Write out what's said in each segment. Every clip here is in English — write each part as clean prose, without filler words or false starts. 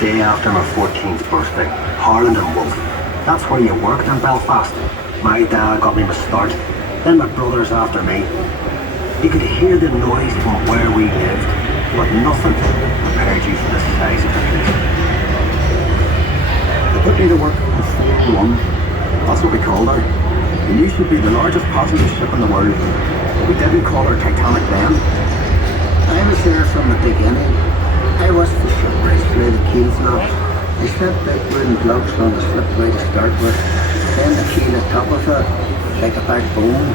day after my 14th birthday, Harland and Wolf. That's where you worked in Belfast. My dad got me my start, then my brothers after me. You could hear the noise from where we lived, but nothing prepared you for the size of the place. They put me to work on 4-1. That's what we called her. We knew she'd be the largest passenger ship in the world, but we didn't call her Titanic then. I was there from the beginning. I watched the ship right through the keel flaps. They set big wooden blocks on the slipway to start with, then the keel at top of it, like a backbone,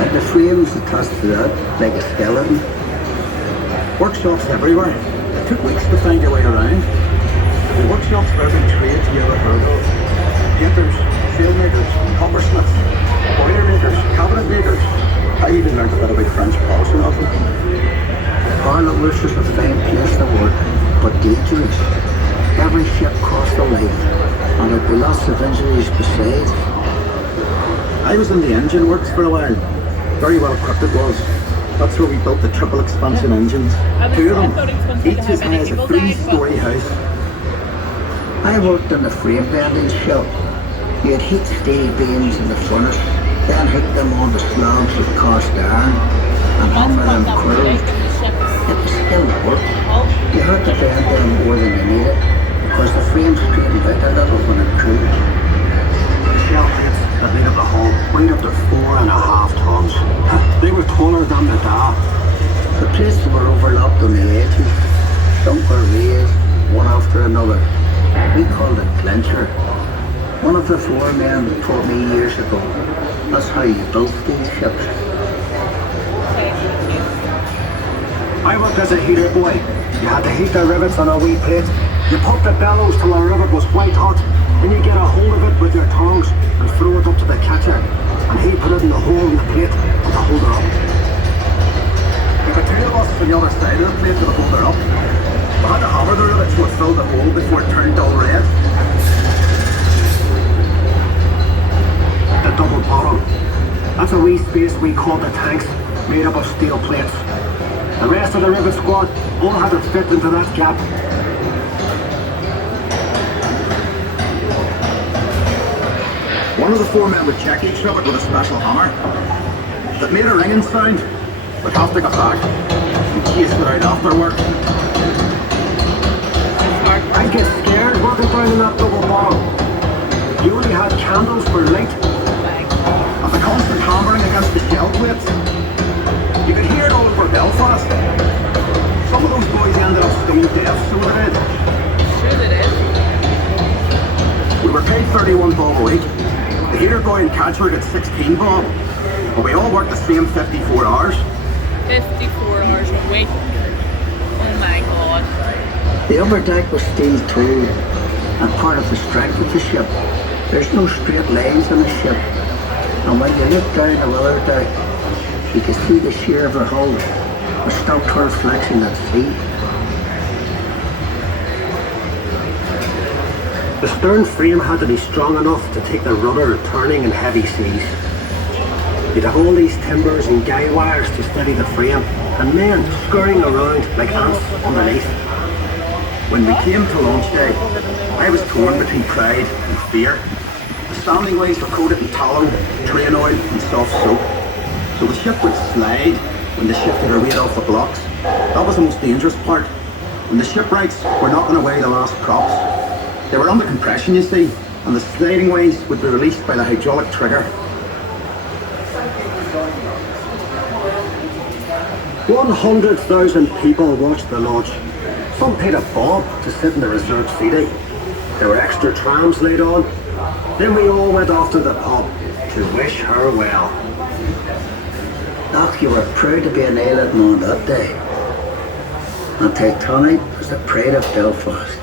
and the frames attached to that, like a skeleton. Workshops everywhere. It took weeks to find your way around. The workshops for every trade you ever heard of. Painters, sailmakers, coppersmiths, boiler makers, cabinet makers. I even learned a little bit of French polishing off them. Harland was just a fine place to work, but dangerous. Every ship cost a life, and there'd be lots of injuries besides. I was in the engine works for a while. Very well equipped it was. That's where we built the triple expansion engines. 2 of them, each as high as a 3-story house. I worked in the frame bending shop. You had heat steel beams in the furnace, then hook them onto slabs of cast iron and hammer them curved. It was skilled work. You had to bend them more than you needed because the frame straightened out a little when it cooled. The shell plates that made up the hull weighed up to 4.5 tons. They were taller than the da. The plates were overlapped on the edges. Some were raised, one after another. We called it clincher. One of the foremen taught me years ago. That's how you built these ships. I worked as a heater boy. You had to heat the rivets on a wee plate. You put the bellows till the rivet was white hot. Then you get a hold of it with your tongs and throw it up to the catcher. And he put it in the hole in the plate to hold her up. There were 2 of us on the other side of the plate to hold her up. We had to hammer the rivet so it filled the hole before it turned dull red. The double bottom. That's a wee space we call the tanks, made up of steel plates. The rest of the rivet squad all had to fit into that gap. One of the foremen would check each rivet with a special hammer. If it made a ringing sound, we'd have to go back and chase it out after work. I'd get scared working down in that double bottom. You only had candles for light. And the constant hammering against the shell plates. You could hear it all over Belfast. Some of those boys ended up stone deaf, so they did. Sure they did. We were paid 31 bob a week. The heater boy and catcher got 16 bob. But we all worked the same 54 hours. 54 hours a week. Oh my god. The upper deck was steel too, and part of the strength of the ship. There's no straight lines on a ship, and when you look down the weather deck, you can see the sheer of her hull, but stopped her reflection at sea. The stern frame had to be strong enough to take the rudder turning in heavy seas. You'd have all these timbers and guy wires to steady the frame, and men scurrying around like ants underneath. When we came to launch day, I was torn between pride and fear. The standing ways were coated in tallow, train oil and soft soap. So the ship would slide when they shifted her weight off the blocks. That was the most dangerous part. When the shipwrights were knocking away the last props. They were under compression, you see, and the sliding ways would be released by the hydraulic trigger. 100,000 people watched the launch. Some paid a bob to sit in the reserved seating. There were extra trams laid on. Then we all went off to the pub to wish her well. Ach, you were proud to be an island on that day. And Titanic was the pride of Belfast.